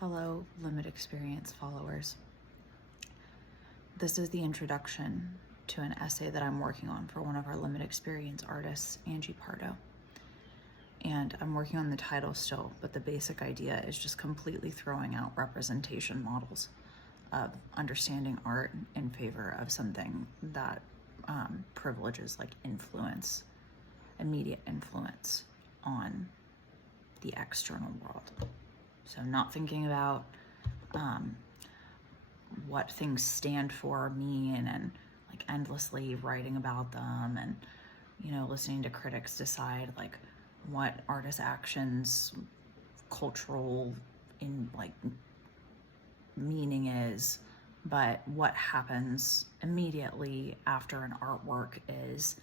Hello, Limit Experience followers. This is the introduction to an essay that I'm working on for one of our Limit Experience artists, Angie Pardo. And I'm working on the title still, but the basic idea is just completely throwing out representation models of understanding art in favor of something that privileges like influence, immediate influence on the external world. So not thinking about what things stand for, mean, and like endlessly writing about them and, listening to critics decide like what artist actions, cultural meaning is, but what happens immediately after an artwork is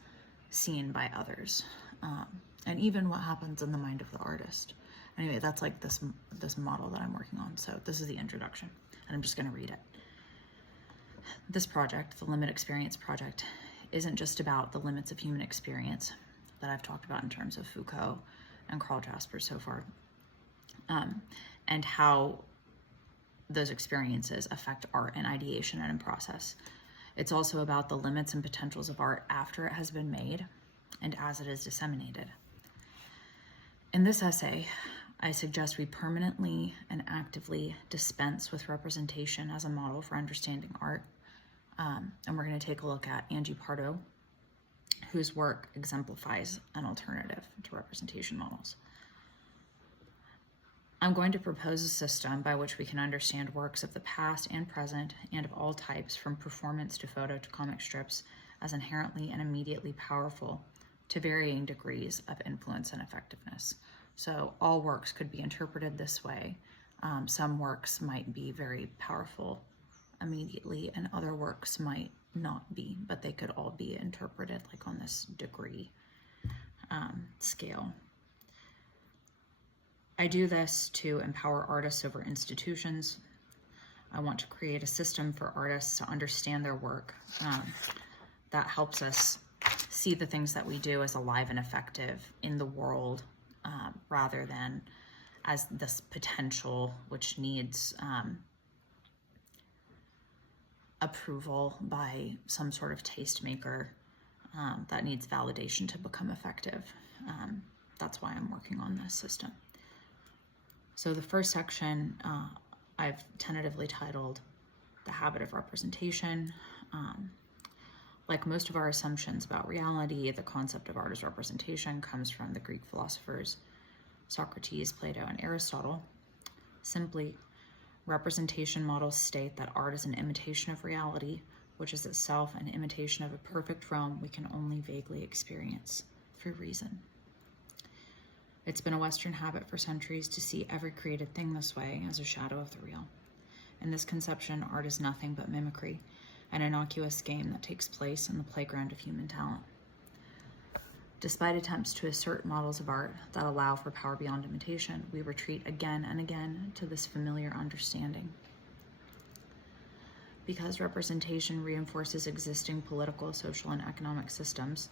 seen by others. And even what happens in the mind of the artist. Anyway, that's like this model that I'm working on. So this is the introduction, and I'm just going to read it. This project, the Limit Experience Project, isn't just about the limits of human experience that I've talked about in terms of Foucault and Karl Jaspers so far, and how those experiences affect art in ideation and in process. It's also about the limits and potentials of art after it has been made and as it is disseminated. In this essay, I suggest we permanently and actively dispense with representation as a model for understanding art. And we're going to take a look at Angie Pardo, whose work exemplifies an alternative to representation models. I'm going to propose a system by which we can understand works of the past and present and of all types, from performance to photo to comic strips, as inherently and immediately powerful to varying degrees of influence and effectiveness. So all works could be interpreted this way. Some works might be very powerful immediately and other works might not be, but they could all be interpreted like on this degree scale. I do this to empower artists over institutions. I want to create a system for artists to understand their work that helps us see the things that we do as alive and effective in the world, rather than as this potential which needs approval by some sort of tastemaker that needs validation to become effective. That's why I'm working on this system. So the first section I've tentatively titled The Habit of Representation. Like most of our assumptions about reality, the concept of art as representation comes from the Greek philosophers Socrates, Plato, and Aristotle. Simply, representation models state that art is an imitation of reality, which is itself an imitation of a perfect realm we can only vaguely experience through reason. It's been a Western habit for centuries to see every created thing this way, as a shadow of the real. In this conception, art is nothing but mimicry, an innocuous game that takes place in the playground of human talent. Despite attempts to assert models of art that allow for power beyond imitation, we retreat again and again to this familiar understanding. Because representation reinforces existing political, social, and economic systems,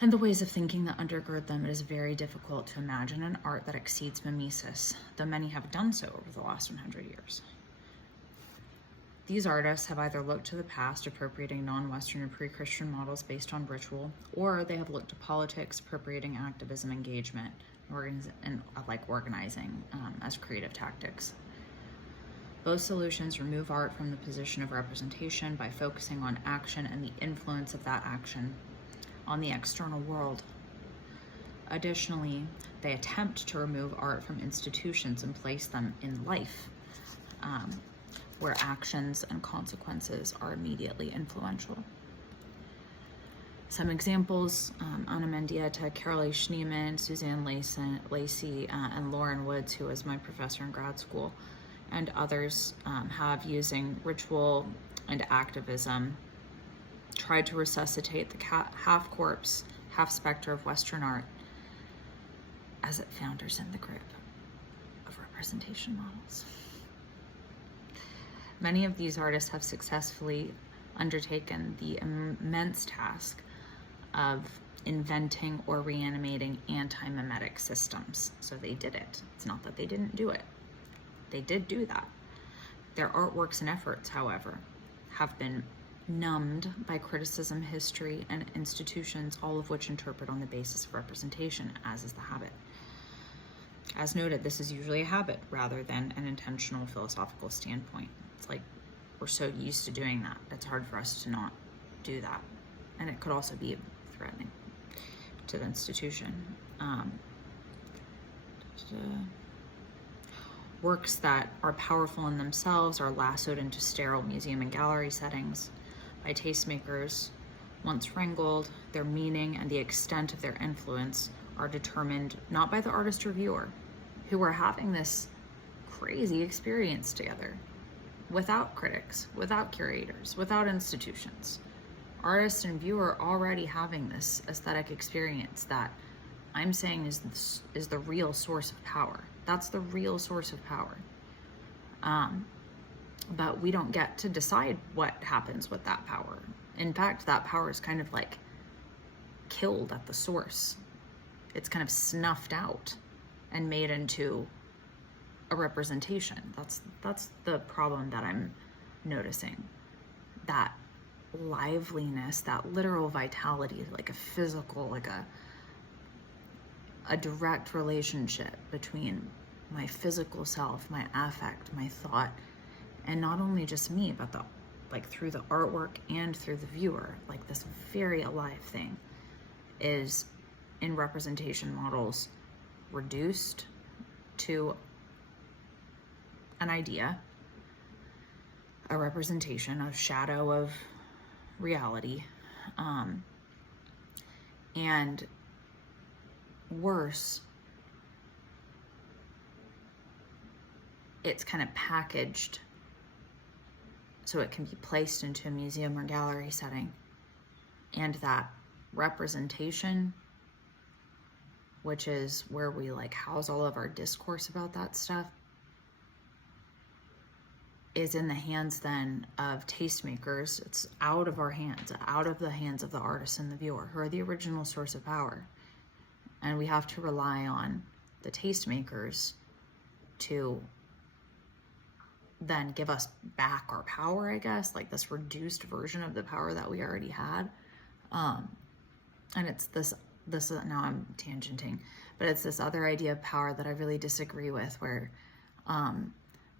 and the ways of thinking that undergird them, it is very difficult to imagine an art that exceeds mimesis, though many have done so over the last 100 years. These artists have either looked to the past, appropriating non-Western and pre-Christian models based on ritual, or they have looked to politics, appropriating activism, engagement, and organizing as creative tactics. Both solutions remove art from the position of representation by focusing on action and the influence of that action on the external world. Additionally, they attempt to remove art from institutions and place them in life, where actions and consequences are immediately influential. Some examples: Anna Mendieta, Carolee Schneemann, Suzanne Lacey, and Lauren Woods, who was my professor in grad school, and others have, using ritual and activism, tried to resuscitate the half-corpse, half-specter of Western art as it founders in the grip of representation models. Many of these artists have successfully undertaken the immense task of inventing or reanimating anti-mimetic systems. So they did it. It's not that they didn't do it. They did do that. Their artworks and efforts, however, have been numbed by criticism, history, and institutions, all of which interpret on the basis of representation, as is the habit. As noted, this is usually a habit rather than an intentional philosophical standpoint. It's like we're so used to doing that, it's hard for us to not do that. And it could also be threatening to the institution. Works that are powerful in themselves are lassoed into sterile museum and gallery settings by tastemakers. Once wrangled, their meaning and the extent of their influence are determined not by the artist or viewer, who are having this crazy experience together, without critics, without curators, without institutions. Artist and viewer already having this aesthetic experience that I'm saying is the real source of power. That's the real source of power. But we don't get to decide what happens with that power. In fact, that power is kind of like killed at the source. It's kind of snuffed out and made into a representation. That's the problem that I'm noticing. That liveliness, that literal vitality, like a physical, like a direct relationship between my physical self, my affect, my thought, and not only just me, but through the artwork and through the viewer, like this very alive thing is in representation models reduced to an idea, a representation, a shadow of reality, and worse, it's kind of packaged so it can be placed into a museum or gallery setting, and that representation, which is where we like house all of our discourse about that stuff, is in the hands then of tastemakers. It's out of our hands, out of the hands of the artist and the viewer, who are the original source of power. And we have to rely on the tastemakers to then give us back our power, I guess, like this reduced version of the power that we already had. And it's this, now I'm tangenting, but it's this other idea of power that I really disagree with, where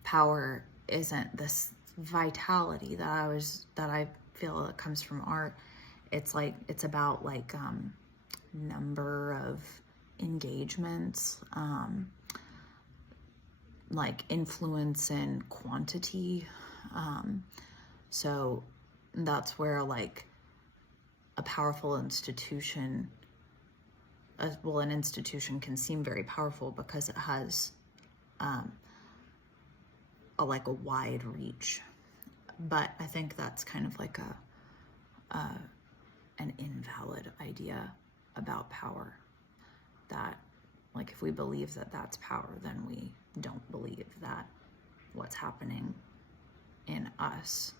power isn't this vitality that I feel it comes from art. It's like, it's about like number of engagements, like influence and quantity. So that's where like a powerful institution, an institution can seem very powerful because it has a wide reach. But I think that's kind of like an invalid idea about power. That like if we believe that that's power, then we don't believe that what's happening in us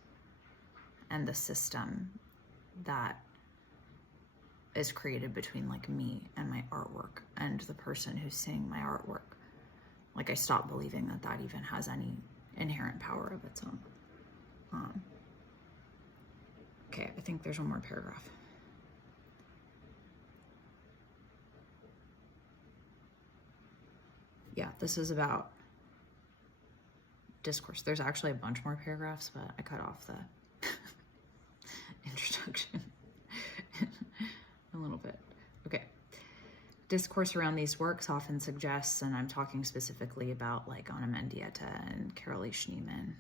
and the system that is created between like me and my artwork and the person who's seeing my artwork, like I stopped believing that that even has any inherent power of its own. Okay, I think there's one more paragraph. Yeah, this is about discourse. There's actually a bunch more paragraphs, but I cut off the introduction a little bit. Okay. Discourse around these works often suggests, and I'm talking specifically about like Anna Mendieta and Carolee Schneemann,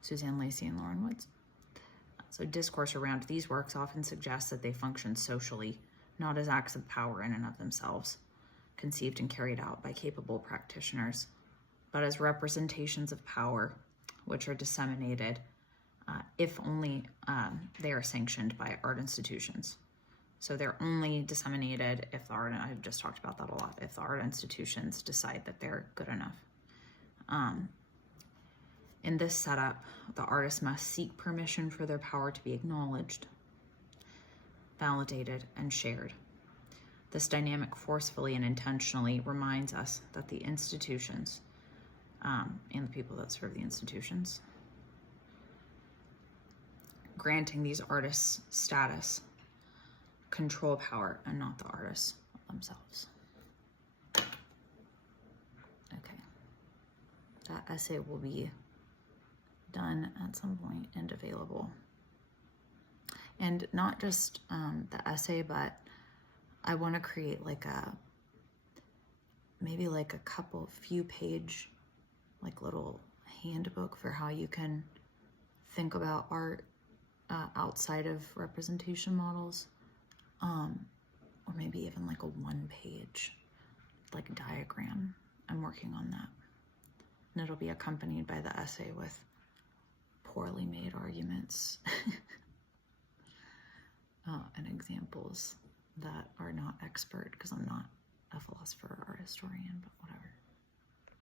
Suzanne Lacey and Lauren Woods. So discourse around these works often suggests that they function socially, not as acts of power in and of themselves, conceived and carried out by capable practitioners, but as representations of power, which are disseminated if only they are sanctioned by art institutions. So they're only disseminated if the art, and I've just talked about that a lot, if the art institutions decide that they're good enough. In this setup, the artist must seek permission for their power to be acknowledged, validated, and shared. This dynamic forcefully and intentionally reminds us that the institutions and the people that serve the institutions. Granting these artists status, control power, and not the artists themselves. Okay. That essay will be done at some point and available. And not just the essay, but I want to create like maybe like a few page, like little handbook for how you can think about art outside of representation models, or maybe even like a 1-page like diagram. I'm working on that, and it'll be accompanied by the essay with poorly made arguments and examples that are not expert, because I'm not a philosopher or art historian, but